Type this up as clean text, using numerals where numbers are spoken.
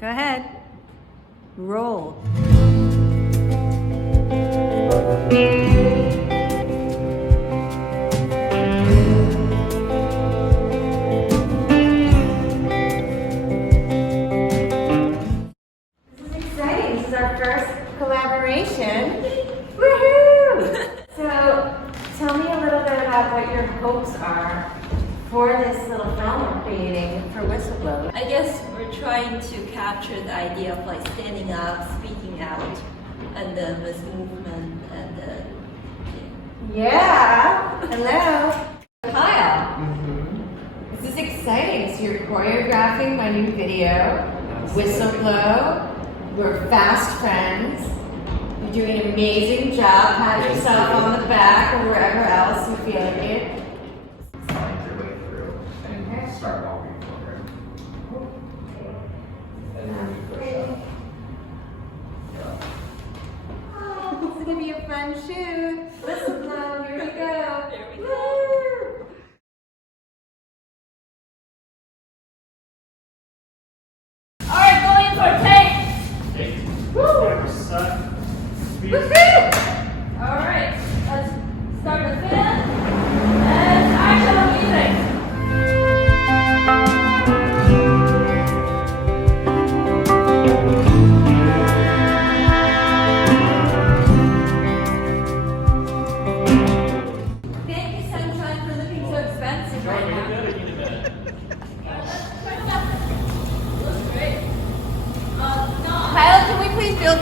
Go ahead. Roll. This is exciting. This is our first collaboration. Woohoo! So, tell me a little bit about what your hopes are for this little film we're creating for Whistleblow. I guess we're trying to capture the idea of like standing up, speaking out, and then this movement and Yeah! Hello! Kyle! This is exciting. So you're choreographing my new video, Whistleblow. We're fast friends. You're doing an amazing job. Pat yourself on the back or wherever else you feel like it. Find your way through and start walking forward. And then you push up. Oh, this is gonna be a fun shoot. Whistleblow, here we go. There we go. Woo! Alright, going for take! Woohoo! Alright, let's start the film and action music! Thank you, Sunshine, for looking so expensive right now. Looks great. Kyle, can we please build